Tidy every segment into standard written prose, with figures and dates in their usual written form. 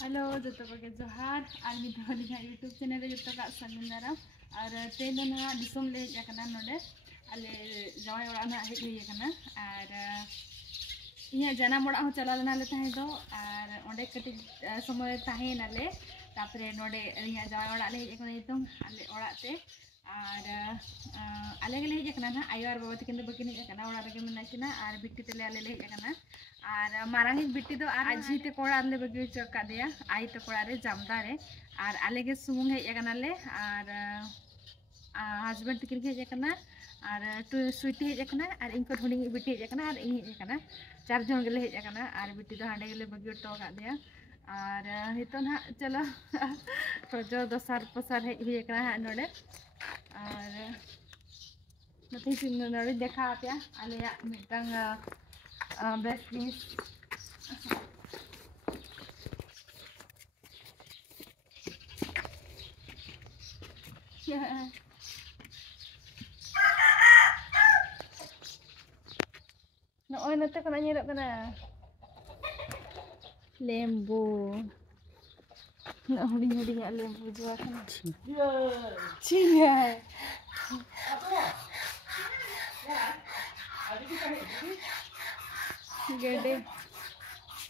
Hello जो जोहार और मिदा यूट्यूब चैनल जो सागुन दाराम और तेन ना दिसम ले हेजना नोडे आले जवाई ओड़ा ना हेज हुई और इन जानाम ओड़ा हो चला लेना ले तहे दो और ओंडे कटी समय तहेनाले तापरे नोडे इन जवाई ओड़ा ले हेज नितों आले ओड़ा ते और आले गेले हेजना ना आयो और बाबा तकिन दो बकिन हेजना ओड़ा रेगे मेनाकिना और बिट्टी तेले आले ले हेजना और मारांगी बिट्टी दो आजी ते कोड़ा आले बगी चका दिया आई ते कोड़ा रे जामदा रे और आले के सुमुंग हेजना ले और हस्बैंड तकिन के हेजना और टू स्वीटी हेजना और इनको हुडिंग बिट्टी हेजना और इन हेजना चार जन गेले हेजना और बिट्टी दो हांडे गेले बगी तो का दिया और हितो ना चलो तो दोसार पोसार हेजना नोडे और नथी सिम नोडे देखा आपया आलेया मिटंग बेस्ट जिनिस नोय नते खना nyerok kana lembu nak huding lembu jual kana cia gede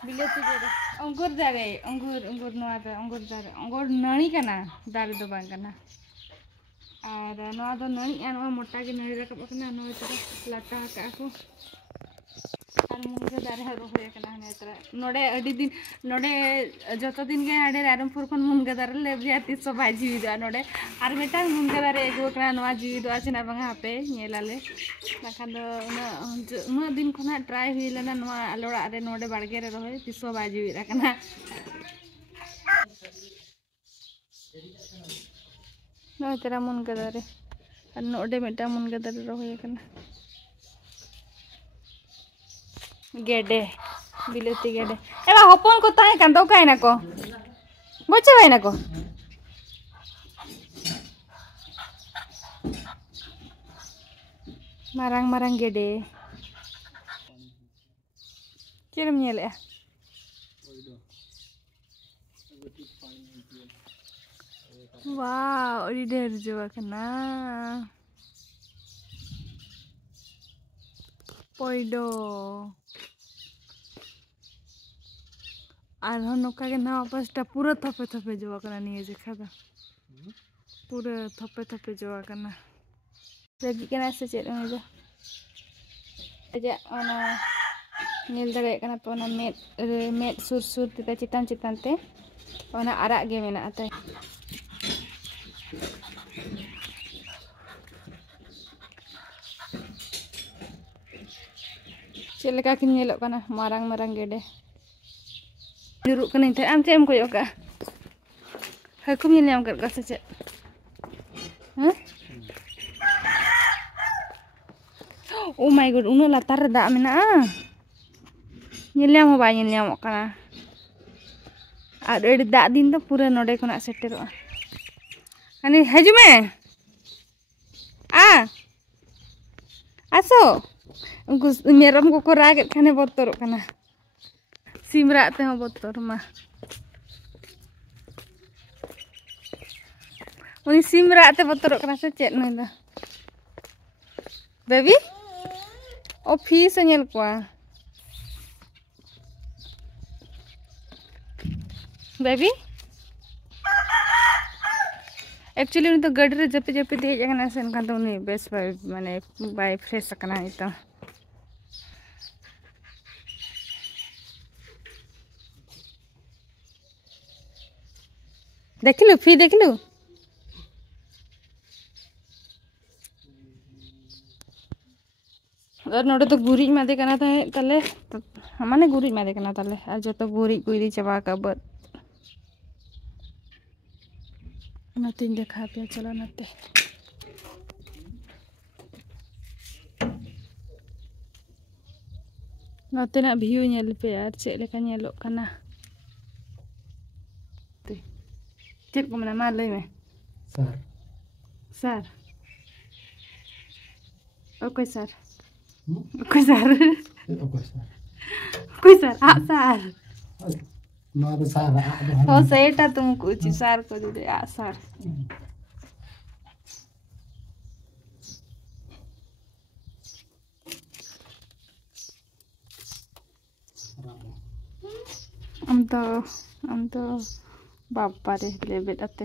बिलाती गड़े अंगूर दारे अंगूर नवा दा अंगूर नणी कना दारे दो बांग कना और नवा दो नणी एन मोटा के नणी रकब कना नवा तरा लाटा का को और मुंगे दारे हरो होय कना नेतरा नोडे अडी दिन नोडे जतो दिन के आडे रामपुर खन मुंगे दारे ले बिया 300 भाजी दा नोडे और मेटा मुंगे दारे एगो कना नवा जी दो आछना बांगा हापे नेलाले नाखान दो उना दिन खना ट्राई हुई लेना नवा आलोड़ा रे नोडे बाड़गे रे रहोय 300 भाजी रा कना नो तेरा मुंगे दारे और नोडे मेटा मुंगे दारे रहोय कना गेडे बिलती गेडे एबा हपन को ताहे कान दो काइना को बच्चा काइना को marang marang गेडे किरम नेले वाव अड़ी ढेर जोवा कना पोइडो और नौका के ना पासटा पूरा थपे थपे जोवा कना निये देखा दा पूरा थपे थपे जोवा कना लगी कना से चेत में जा अजा ओना नील दरे कना तो ओना मेट सुर सुर ते चितान चितान ते ओना आराग गे मेना आते चेलेका किन नेलो कना मारंग मारंग गेडे जुरुक कने थे आम चेम को योका हकुम ने नाम कर से चेत हां ओ माय गॉड उनो लातार दा मेना नेलियाम बा नेलियाम कना आर एडी दा दिन तो पूरा नोडे कोना सेटेरो अनि हजु में आ आसो उनको मेरम को राग खाने बतरो कना सिमरा ते हो बतर मा उनी सिमरा ते बतरो कना से चेत नै दा बेबी ओ फीस नेल को बेबी एक्चुअली उनी तो गड रे जपे जपे दे जगना सेन का तो उनी बेस माने बाय फ्रेश कना इतो देखिलु फी देखिलु और नोडे तो गुरी मादे कना ताले माने गुरी मादे कना ताले आ जतो गुरी गुरी चबा का बद नथिंग देखा पे चलो नते नते ना व्यू नेल पे यार चे लेका नेलो कना चेक को मना मार ले में sir okay sir okay sir आ सर नवा तो सार हो सेटा तुमको ची सार को दे आ सार हम तो बापा रे ले बेटाते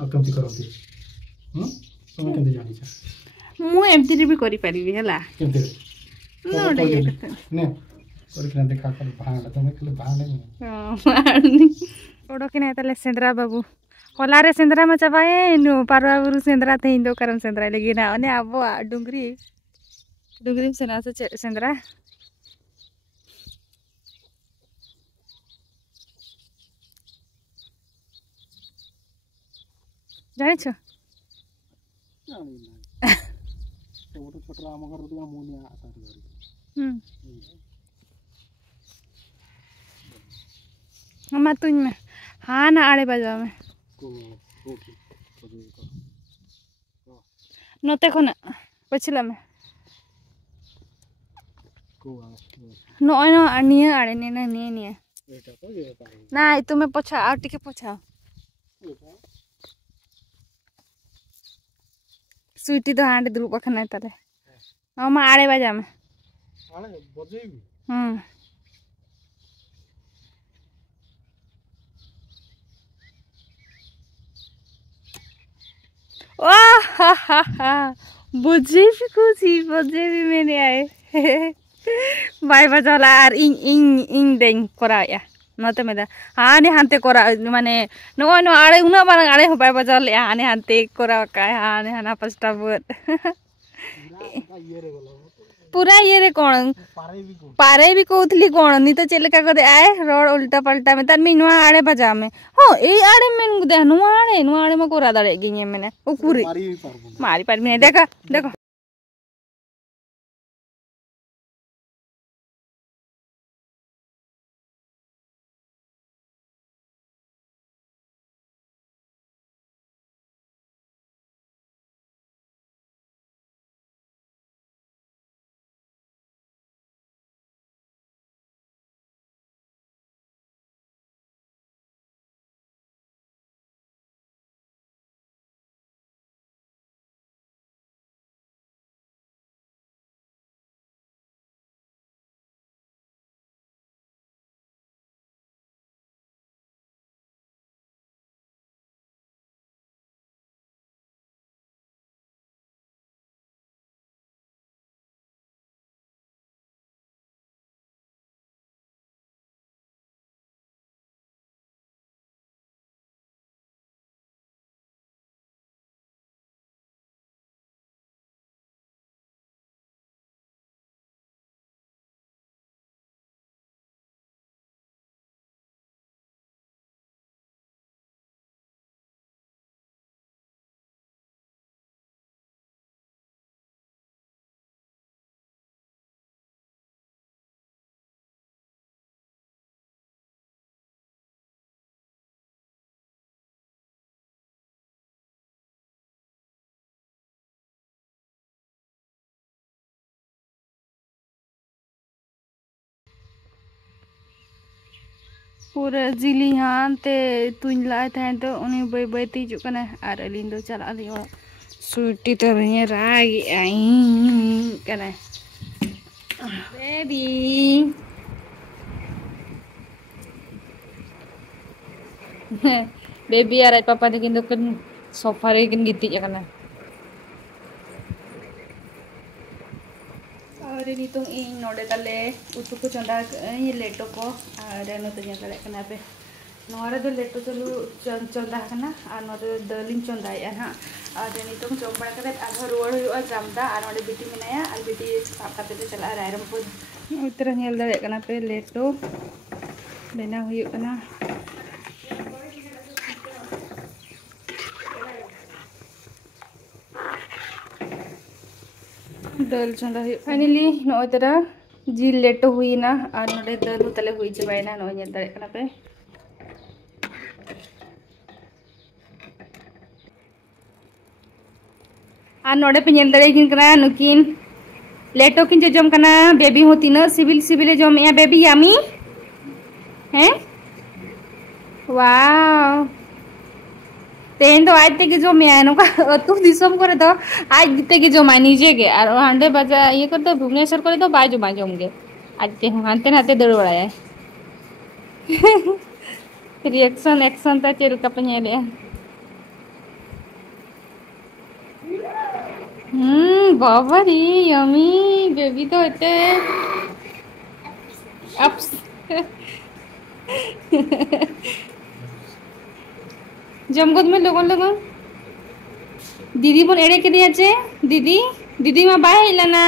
अब कम करती तुम केते जानी छ मु एमती रे भी करि परिबी हला केते नोडे ये कते ने और किना देखा कर भांग तुम खाली भांग नहीं ओडो किना तले सेंद्रा बाबू होला रे सेंद्रा में चबाए नु पारवा गुरु सेंद्रा थे इंदो करम सेंद्रा लगी ना ने अब डुंगरी डुंगरी सेना से सेंद्रा जाने छ छोटो छोटो आम कर दिया मोनिया आता है मम्मा तुझ में हाँ ना आड़े बजा में नोते को ना पछिला में नो नो निये आड़े ने ना निये ना तुम्हें पछा आ टिके पछा स्वीटी तो हांडे द्रुप खना तले मामा आड़े बजा में आड़े बजेबी बुझे भी खुशी बुझे भी मैंने आए बाय बजाला आर इंग इंग इंग दें करा या नते में दा हाने हानते करा माने नो नो आड़े उना बारंग आड़े हो बाय बजाल या हाने हानते करा का हाने हाना पस्ता बुत पूरा ये रे कोण पारे भी कोथली कोण नी तो चेलका करे आए रोड उल्टा पलटा में तार मिनवा आड़े बजा में हो ए आड़े में दे नुआ आड़े में कोरा दाड़े गिए मैंने उकुरी मारी पार में देखा देखो पूरा जिली हाँ ते तुन लाए थे तो उन्हें बे बे तीजु कने आर अलिन दो चला ली और सूटी तो रही रागी आई कने बेबी बेबी यार पापा ने किंतु कन सोफा रे किन गिती या कने और नितों इन नोडे तले उतु को चंदा ये लेटो को और नोते जंगले कना पे नोरे दो लेटो चलू चंदा कना और नोते दलिन चंदा या हां और नितों जम बड़ा करे आधा रोड हुआ जामदा और नोडे बिटी मिनाया और बिटी पापा ते चला रायरमपुर उतर नेल दरे कना पे लेटो बेना हुई कना दल चंदा फाइनली नो तरह जिल लेटो हुई ना और नोडे दल तले हुई चबाइना नो नेल दरे कना पे और नोडे पे नेल दरे किन कना नुकिन लेटो किन जम कना बेबी हो तीन सिविल सिविल जम या बेबी यामी हैं वाव तेन तो आज तक जो मैं नौका अतु दिसम करे तो आज तक जो मैं निजे के और हांडे बाजा ये कर तो भुवनेश्वर करे तो बाजू बाजू होंगे आज ते हांते नाते दड़ बड़ाया रिएक्शन एक्शन ता चल का पनेले बाबा रे यमी बेबी तो होते अप्स जमगोद में लोगन लोगन दीदी बोल एड़े के दिया चे दीदी दीदी मा बाय इलाना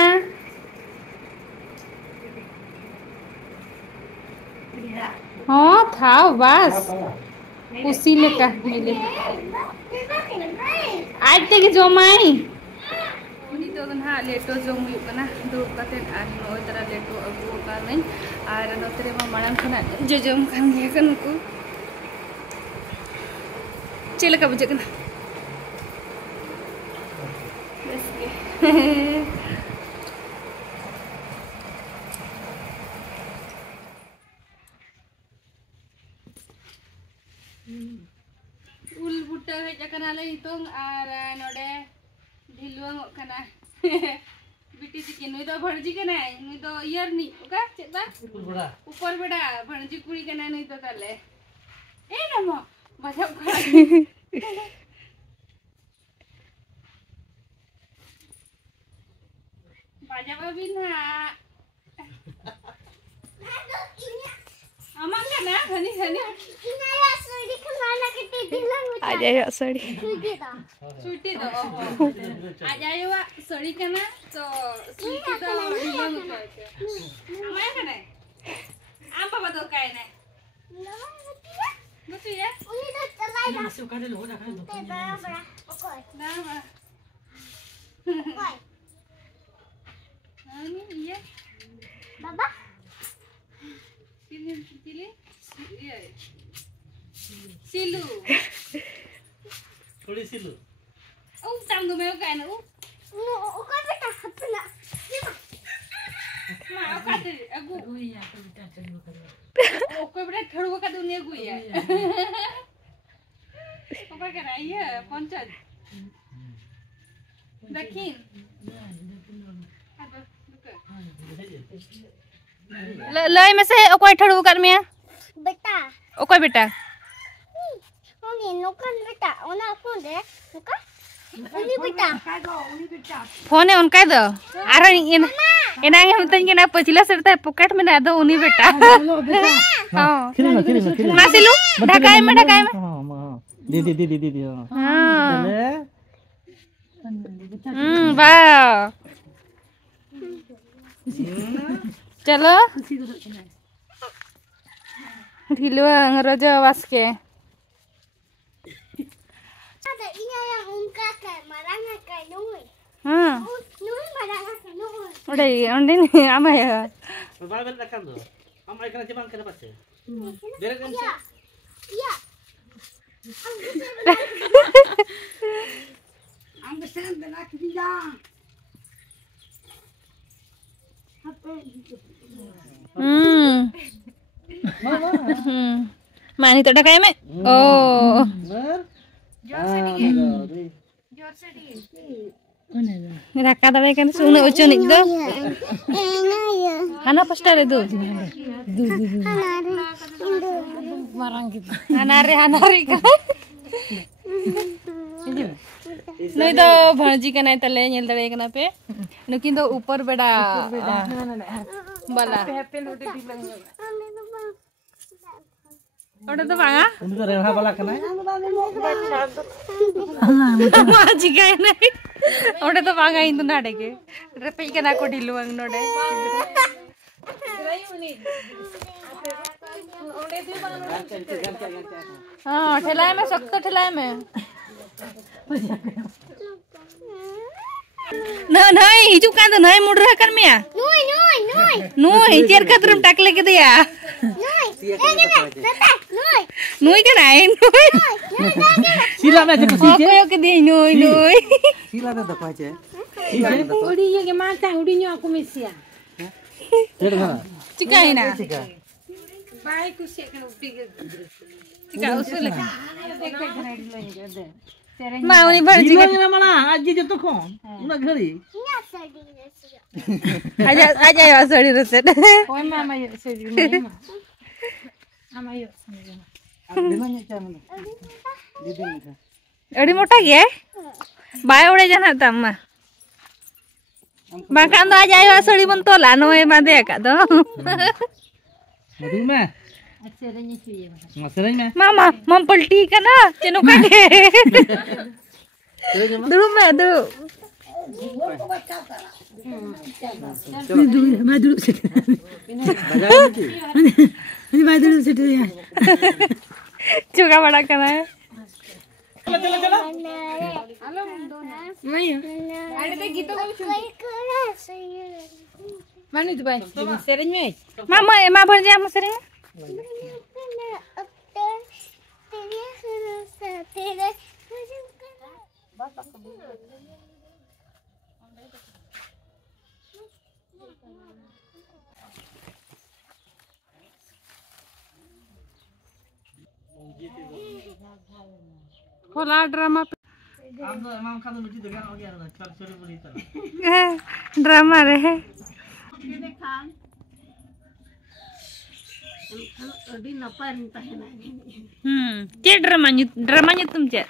हाँ था बस उसी लेका मिले आज तक जमाई उनी तो ना लेटो जम हुई दुब कते नई तरह लेटो अगू कान और नोतरे मा मांग खना जजम खान गया कन को चल का बुझे कना बस के उल बुट्टा हे जकना ले हितोंग और नोडे ढिलवंग कना बिटी चिकन नुई तो भणजी कना नुई तो इयर नी ओका चेबा ऊपर बेटा भणजी कुड़ी कना नुई तो ताले ए नमो बाजा खड़ा बाजा बाबी ना अमंग कना हनी हनी इनाया सोडी खमाना के दिलंग आ जाए सोडी छुट्टी दो आ जाए वा सोडी कना तो छुट्टी दो दिलंग होते अमंग कना आम बाबा तो काय ना मत ये उनी तो चलाई ना सु काढे लो ना काढे बड़ा ओके ना बा ओके आणि ये बाबा चिली ये सिलू थोड़ी सिलू ओ सांगू मैं काय ना ओ ओका बेटा अपना मा ओका ते अगु गुइया तो बेटा चलो कर ओका बेटा ठड़को का दुनिया गुइया ओका करा ये पंचायत दखिन लय में से ओकोय ठड़ू कर में बेटा ओकोय बेटा ओनी नोकन बेटा ओना फोन दे नोका उनी बेटा फोन है उनका दो अरे एना हम तन के ना पछिला सरता पॉकेट में ना दो उनी बेटा हां ना सिलू ढकाई में हां दीदी दीदी दीदी हां वाह चलो ढिलो अंग्रेज वास के ada ini yang unka ke maranga ke nui nui maranga ke nui udah onde ni ama ya babel takkan do ama ikana jebang kena passe bere kan iya iya ang sen bela kida मानी तो ढकाई में ओ जोर से रखा दबे कन सुने उचनिक दो हाना पस्टर दो मारंग हाना रे का नई तो भणजी कना तले नेल दड़े कना पे नुकिन तो ऊपर बेड़ा बाला ओडे तो बांगा उनी तो रेहा बाला कना माजी काय नहीं ओडे तो बांगा इन तो नाडे के रेपे कना को ढिलु अंग नोडे हां ठेलाए में सख्त ठेलाए में नहीं हिजू का तो नहीं मुड़ रहा कर मिया नुई चेर का तुम टाकले के दिया नुई के नहीं नुई सिला में तो सीजे के दी नुई सिला में तो पाचे ओडी ये के माता ओडी न्यो को मिसिया चिका है ना बाई को से के उठी के चिका उसूल का मा उनी भर चिका ना माना आज जो तो कौन उना घड़ी आजा आजा यो सड़ी रसे ओय मामा यो सड़ी नहीं मामा यो अब दिमाग क्या mana दीदी ने अड़ी मोटा गया बाय उड़े जाना तम्मा बाकान दो आजा यो सड़ी बन तोला नोए बांधे का दो मधु में सेरेnya cuy मसरኝ में मामा मम पलटी का ना चनो का के दulu मैं दulu मैं dulu situ बजाए की ini मैं dulu situ ya juga बड़ा करना है mana itu bang serennya मामा एमा भर जा मसरे होला ड्रामा अब तो माम खाने मुझे तो क्या हो गया ना चल चल बोली तो ड्रामा रहे ce dramanya tuh ce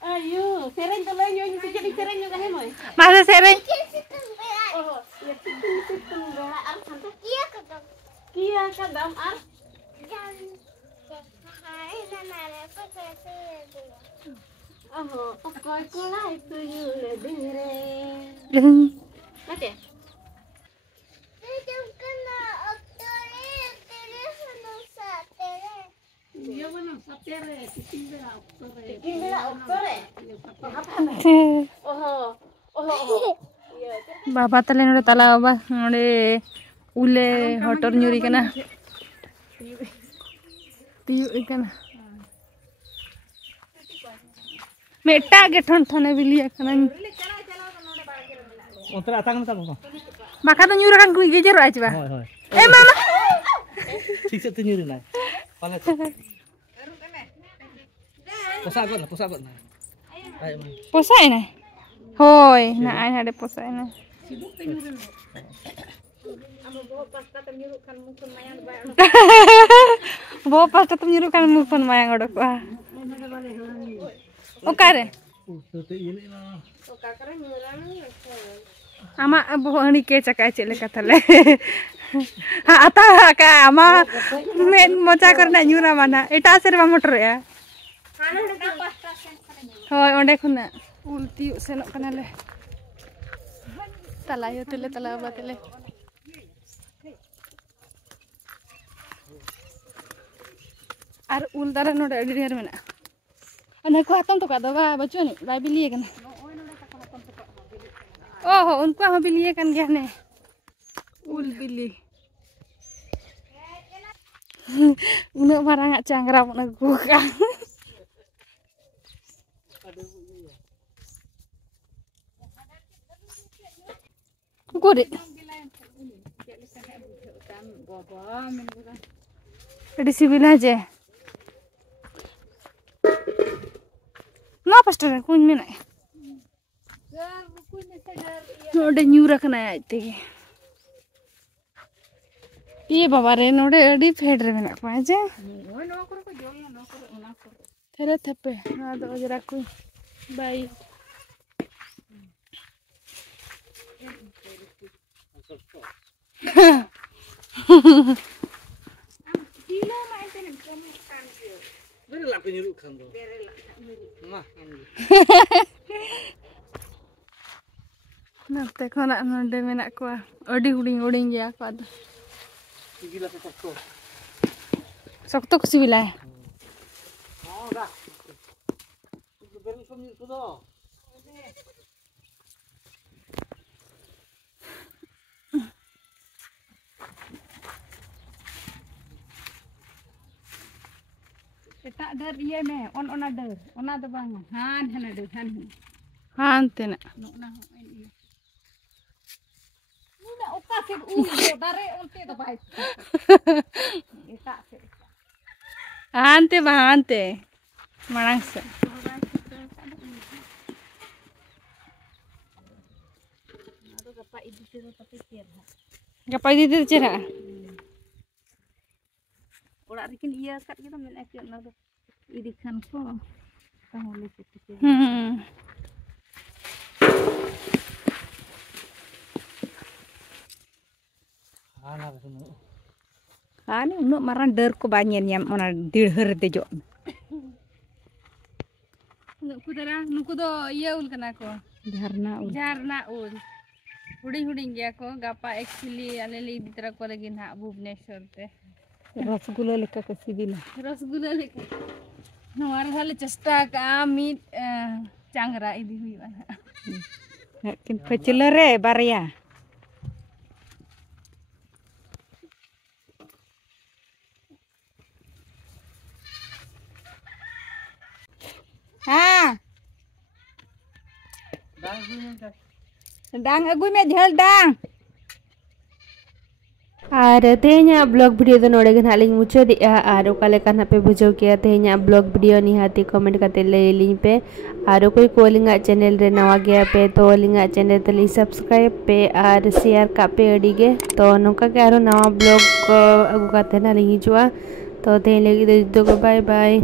ayo seren tuh lain nyonya jadi seren juga hemoy masa sering kia kadam ar okoy kula itu yule dengere mate बाबा तले नोड़े तला बाबा नोड़े उले हटर न्यूरी कना तियु कना मेटा के ठन ठने बिलिया कना उतर आता kan tak माखा तो न्यूरा kan कुई गेजर आइच बा होय होय ए मामा ठीक से nyuri ना पाले posa got na ayo man posai na hoy na ai hade posai na bo pasta tum nyurukan mukon mayang odok wa okare तो ये ना ama bo hani ke cakai cele katale ha ata ka ama men mocha karna nyura mana eta serba motor ya hoy onde khuna ulti senok kanale talayo tele tala batele ar ul dara node adi der mena ana ko hatam to ka doga bachoni bai biliye kan oh unko ha biliye kan gya ne ul bili unak marang cangkram nagu kan Kukurit. Di sibil aja. Ngapa sih kuing mana? Udah nyura kena itu. Iya bapak Ren udah di feder mana apa aja? Terus tapi ada aja aku. Bye. Beri lah penyuruh kan tu. Mah. Nanti kau nak nonde menak kuah. Odi uding ya kuah. Gila sokto. Sokto kusi bilai. Oh dah. Beri penyuruh tu dah. Etak der iya me, on der, ona do bang, han hana der, Han tena. no na ini. Nina oka sir dare onte to bai. Etak se. Ante bahante. Marang se. Aduh gapa ibu sih tapi kira. Gapai di cerah. Orang rikin iya kat kita main action na do. Idikan ko. Tahu lupa tu. Kan unuk maran der ko banyen yam ona dirher dejo. Nuku do iya ul kana ko. Jarna ul. Huding gaya ko gapa actually aleli bitra ko lagi na Bhubaneswar te. Rasgulla leka ke sibila. Rasgulla leka. हमारे हाल चेष्टा का meet चांगरा इदी हुई वाला Kin pecilere barya. Ha. Dang agui me jhel dang. और तेहना blog video तो नोड़े हालिंग मुचाद और ओकाले काना पे बुझाव किया तेहना ब्लॉग वीडियो निहाती कमेंट करते लैलिंग पे और कोई कोलिंगा चैनल रे नवा गया पे तो लिंगा चैनल तली सब्सक्राइब पे और शेयर का पे अड़ीगे तो नौका के आरो नवा ब्लॉग अगू करते ना लिंग हिजुआ तो तेहन लगी तो बाय बाय।